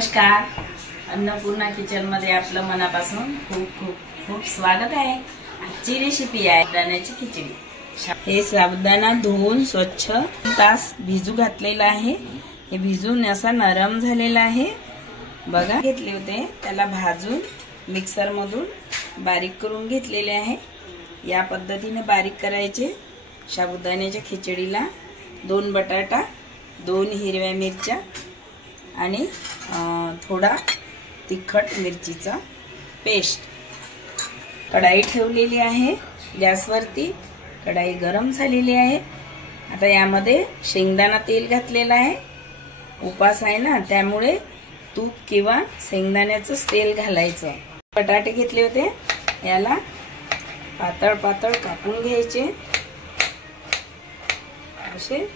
नमस्कार, अन्नपूर्णा किचन मध्ये आपलं मनापासून खूप खूप खूप स्वागत आहे। आजची रेसिपी आहे साबुदाण्याची खिचडी। हे साबुदाणा धुवून स्वच्छ तास भिजू घातलेला आहे। हे भिजून असा नरम झालेला आहे। बघा, घेतले होते त्याला भाजून मिक्सर मधून बारीक करून घेतलेले आहे। या पद्धतीने बारीक करायचे। साबुदाण्याच्या खिचडीला 2 बटाटा, 2 हिरव्या मिरच्या आणि थोडा तिखट मिरचीचा पेस्ट। कढाई ठेवलेली आहे गॅसवरती। कढाई गरम झालेली आहे। आता यामध्ये शेंगदाणा तेल घातलेला आहे। उपास आहे ना, त्यामुळे तूप किंवा शेंगदाण्याचं तेल घालायचं। बटाटे घेतले होते, याला पातळ पातळ कापून घ्यायचे असे।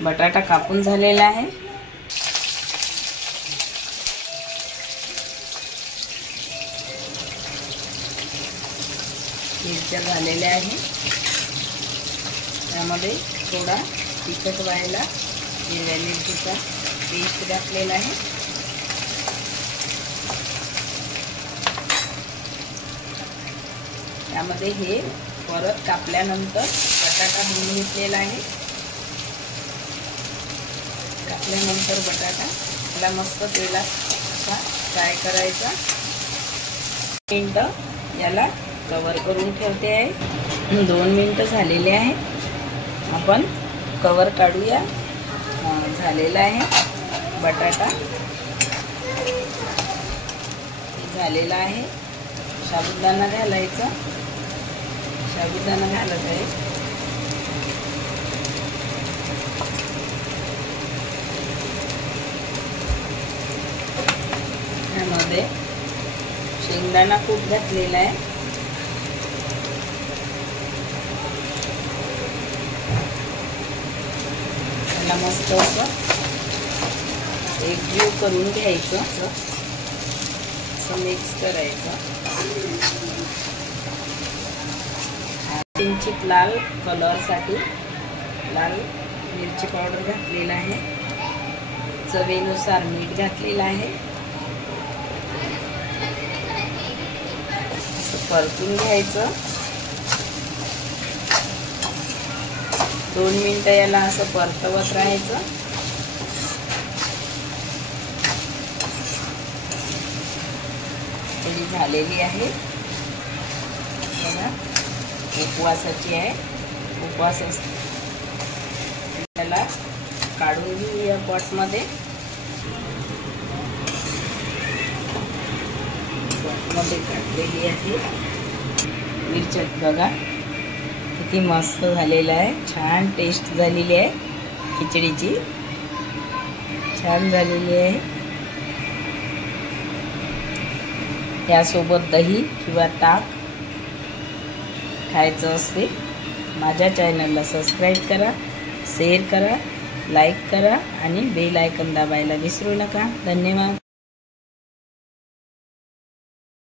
बटाटा कापून झालेला आहे। मिरच्या झालेल्या आहे। त्यामध्ये थोडा तिखट व्हायला हिरव्या मिरचीचा पेस्ट घातलेला आहे। त्यामध्ये हे परत कापल्यानंतर बटाटा भरून घेतलेला आहे। कापल्यानंतर बटाटा याला मस्त तेलात असा फ्राय करायचा। मिनिट याला कवर करून ठेवते आहे। 2 मिनिट झालेले आहे। आपण कवर काढूया। झालेला आहे बटाटा, झालेला आहे। साबुदाणा घालायचा। साबुदाणा घालत आहे। यामध्ये शेंगदाणा कूट घातलेला आहे। त्याला मस्त असं एकजीव करून घ्यायचं। असं मिक्स करायचं। किंचित लाल कलरसाठी लाल मिरची पावडर घातलेला आहे। चवीनुसार मीठ घातलेलं आहे। परतून घ्यायचं। 2 मिनिट याला असं परतवत राहायचं। थोडी झालेली आहे। बघा, उपवासाची आहे। उपवास असते त्याला काढून घेऊ या पॉट मध्ये। मध्ये काढलेली आहे मिरच्या। बघा किती मस्त झालेला आहे। छान टेस्ट झालेली आहे खिचडीची, छान झालेली आहे। यासोबत दही किंवा ताक खायचं असते। माझ्या चॅनलला सबस्क्राईब करा, शेअर करा, लाईक करा आणि बेल आयकॉन दाबायला विसरू नका। धन्यवाद।